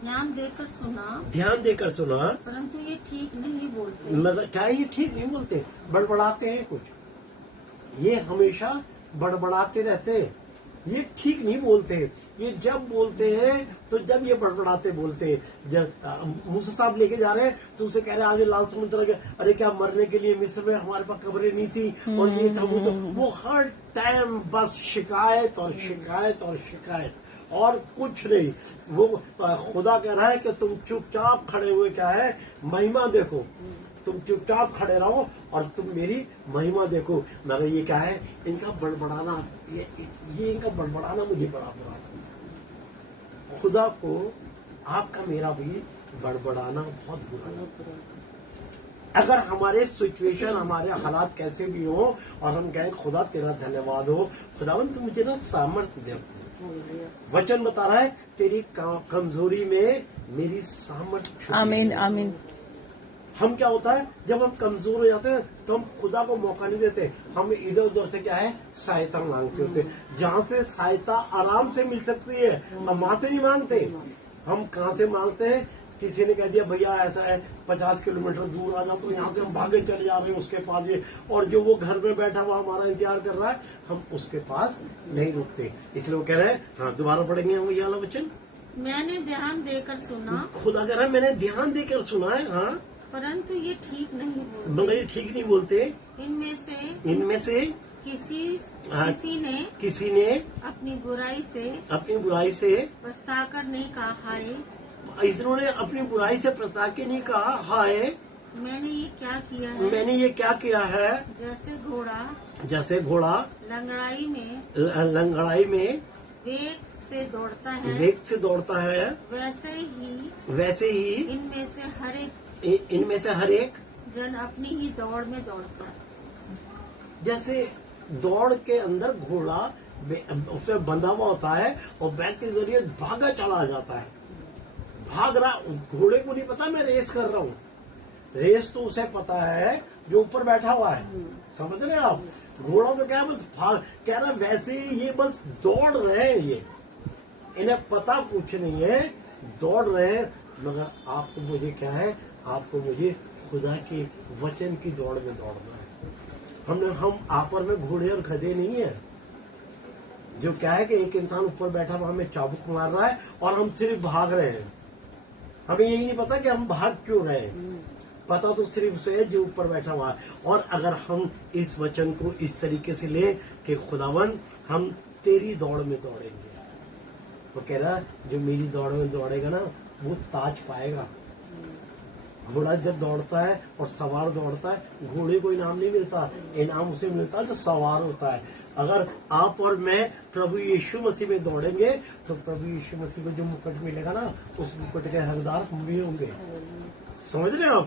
ध्यान देकर सुना, परंतु ये ठीक नहीं बोलते। मतलब क्या ये ठीक नहीं बोलते, बड़बड़ाते हैं कुछ, ये हमेशा बड़बड़ाते रहते हैं, ये ठीक नहीं बोलते। ये जब बोलते हैं तो जब ये बड़बड़ाते बोलते हैं। जब मूसा साहब लेके जा रहे हैं तो उसे कह रहे हैं आगे लाल समुद्र के, अरे क्या मरने के लिए मिस्र में हमारे पास कब्रें नहीं थी और ये था वो, तो वो हर टाइम बस शिकायत और शिकायत और शिकायत और कुछ नहीं। वो खुदा कह रहा है कि तुम चुपचाप खड़े हुए क्या है महिमा देखो, तुम चुपचाप खड़े रहो और तुम मेरी महिमा देखो। मगर ये क्या है, इनका बड़बड़ाना, ये इनका बड़बड़ाना मुझे बड़ा बुरा लगता है। खुदा को आपका मेरा भी बड़बड़ाना बहुत बुरा लगता है। अगर हमारे सिचुएशन, हमारे हालात कैसे भी हो और हम कहें खुदा तेरा धन्यवाद हो, खुदावन तू मुझे ना सामर्थ्य दे। वचन बता रहा है तेरी कमजोरी में मेरी सामर्थ्य। आमीन आमीन। हम क्या होता है जब हम कमजोर हो जाते हैं तो हम खुदा को मौका नहीं देते, हम इधर उधर से क्या है सहायता मांगते होते। जहाँ से सहायता आराम से मिल सकती है हम वहां से नहीं मांगते। हम कहाँ से मांगते हैं, किसी ने कह दिया भैया ऐसा है 50 किलोमीटर दूर आ जाओ, तो यहाँ से हम भागे चले जा रहे हैं उसके पास ये, और जो वो घर में बैठा हुआ हमारा इंतजार कर रहा है हम उसके पास नहीं रुकते। इसलिए वो कह रहे हैं, हाँ दोबारा पढ़ेंगे हम ये वाला वचन। मैंने ध्यान देकर सुना, खुदा कह रहा है मैंने ध्यान देकर सुना है, हाँ परंतु ये ठीक नहीं बोलते। मगर ये ठीक नहीं बोलते। इनमें से किसी ने अपनी बुराई से पछताकर नहीं कहा हाय, इन्होंने अपनी बुराई से पछता के नहीं कहा हाय मैंने ये क्या किया है। जैसे घोड़ा लंगड़ाई में वेग से दौड़ता है, वैसे ही इनमें से हर एक जन अपनी ही दौड़ में दौड़ता है। जैसे दौड़ के अंदर घोड़ा उसमें बंधा हुआ होता है और बैग के जरिए भागा चला जाता है, भाग रहा, घोड़े को नहीं पता मैं रेस कर रहा हूँ। रेस तो उसे पता है जो ऊपर बैठा हुआ है, समझ रहे हैं आप। घोड़ा तो क्या बस भाग, कह रहा वैसे ही ये बस दौड़ रहे हैं, ये इन्हें पता कुछ नहीं है, दौड़ रहे हैं। मगर आपको मुझे क्या है, आपको मुझे खुदा के वचन की दौड़ में दौड़ना है। हम आपस में घोड़े और गधे नहीं है, जो क्या है कि एक इंसान ऊपर बैठा हुआ हमें चाबुक मार रहा है और हम सिर्फ भाग रहे हैं। हमें यही नहीं पता कि हम भाग क्यों रहे हैं, पता तो सिर्फ उसे है जो ऊपर बैठा हुआ है। और अगर हम इस वचन को इस तरीके से लें कि खुदावन हम तेरी दौड़ में दौड़ेंगे, तो कह रहा जो मेरी दौड़ में दौड़ेगा ना वो ताज पाएगा। घोड़ा जब दौड़ता है और सवार दौड़ता है, घोड़े को इनाम नहीं मिलता, इनाम उसे मिलता है जो सवार होता है। अगर आप और मैं प्रभु यीशु मसीह में दौड़ेंगे तो प्रभु यीशु मसीह को जो मुकुट मिलेगा ना, उस मुकुट के हकदार हम भी होंगे। समझ रहे हो आप।